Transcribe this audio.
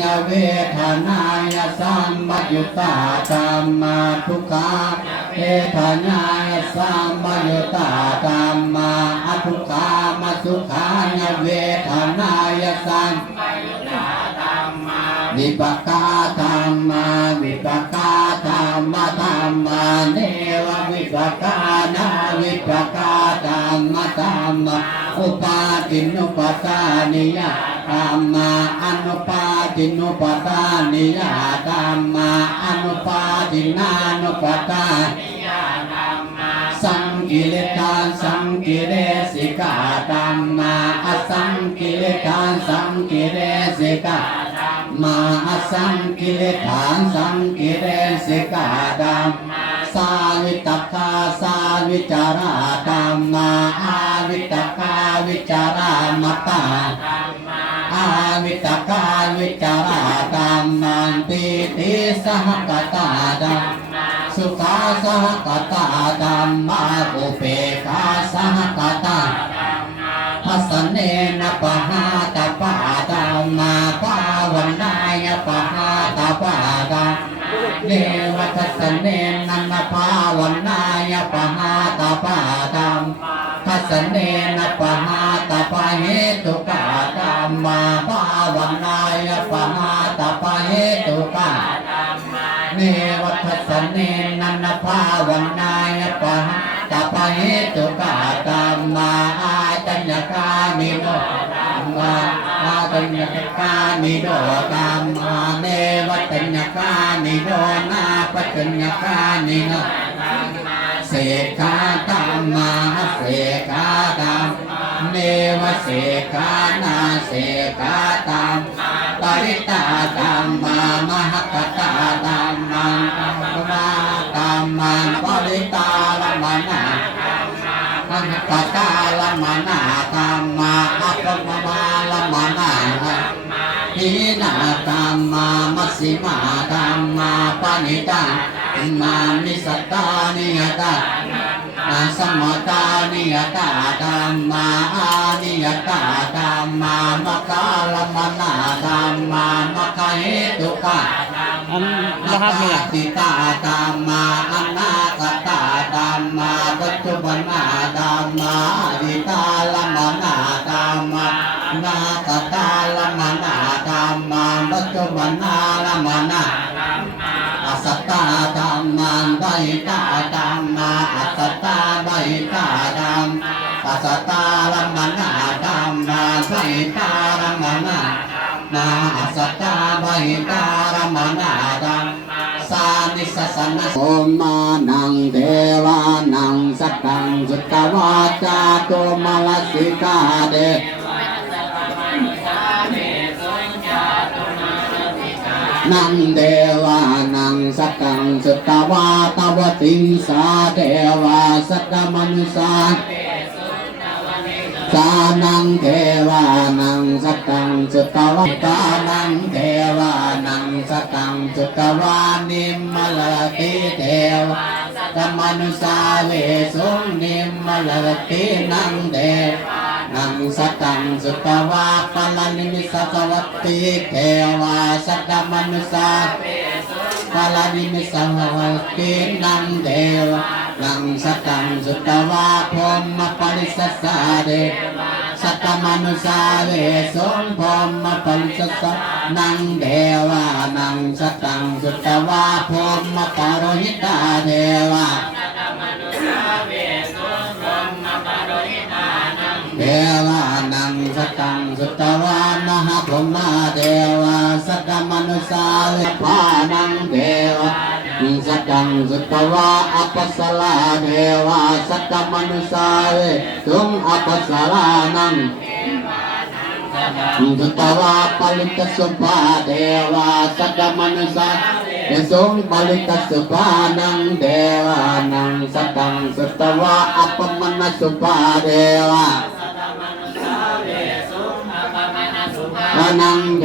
ญเวทนายสัมปยุตตาธัมมาทุกขาเวทนายสัมปยุตตาธัมมาอทุกขามาสุขาญเวทนายสัมปยุตตาธัมมาวิปกาธัมมาวิปกาธัมมาธัมมาเนววิปกานาวิปกาธัมมาธัมมาอุปาทินุปตานิยธัมมาอนุปาทินุปตานิยธัมมาอนุปาทินานุปตานิยธัมมาสังกิเลสานสังกิเลสิกาธัมมาอสังกิเลสานสังกิเลสิกามาอสังกิเลสานสังกิเลสิกาธัมมาสาวิตกาสาวิจาราธัมมาอาวิตกาวิจารามตตาอาวิตกาวิจาราธัมมันติติสหกตาธัมมาสุขาสหกตาธัมมาอุเปกขาสหกตาทัสเนนะปะหาตาปะธัมมาภาวันนายปะหาตาปะธัมเนวทัสเนนะนะภาวันนายปะหาตาปะธัมทัสเนนะปะหาตาปะเหตุกะธัมมาภาวันนายปะหาตาปะเหตุกะเนวทัสเนนะนะภาวันนายปะหาตาปะเหตุกะธัมมาอาจัญญกานิโนธัมมาอาจัญญกานิโนธัมมาเนวตัญญกานิโนนาปัจจัญญกานิโนเสกาธัมมาเสกาธัมเนวเสกานาเสกาธัมปริตาธัมมามหกตาธัมมังมาธัมมังปริตาละมนะมหกตาละมนะธัมมาอัปปมาละมนะหินาธัมมามัสสิมาธัมมาปณิตามานิสัตตานิยตาสัมมตานิยตาธัมมาอานิยตาธัมมามะกาลมนาธัมมามะกะเหตุกะมะกะติตาธัมมาอนาคตาธัมมาปัจจุบันนาธัมมาอดีตาลมนาธัมมานาคตาลมนาธัมมาปัจจุบันนาลมนาอสัตตาธัมมันไบตาธัมมาอัตตาไบตาธัมปัสสตาลัมมนาธัมมาไบตาลัมมนานาอัสสตาไบตาลัมมนาธัมสานิสสนะโอมานังเทวานังสัตตังสุตตวาจาโตมลสิกาเดนังเทวานังสัตตังสุตตวาตวติงสาเทวาสัตตมนุสาสานังเทวานังสัตตังสุตตวาตานังเทวานังสัตตังสุตตวานิมมลติเทวาสัตตมนุสาเวสุนิมมลตินังเทนังสัตตังสุตตวาปะลานิมิสสวัตติเทวาสัตตมนุสาปะลานิมิสสวัตตินังเทวานังสัตตังสุตตวาพรหมปริสัสสะเดสัตตมนุสาเวสุพรหมปริสัสสะนังเทวานังสัตตังสุตตวาพรหมปโรหิตาเทวาเทวานังสัตตังสุตตวามหาพรหมเทวาสัตตมนุสาเวภานังเทวาสัตตังสุตตวาอัปปสลาเทวาสัตตมนุสาเวตุงอัปปสลานังสุตตวาปลิตสุภาเทวาสัตตมนุสาเวสุงปลิตสุภานังเทวานังสัตตังสุตตวาอัปปมนสุภาเทวานังเท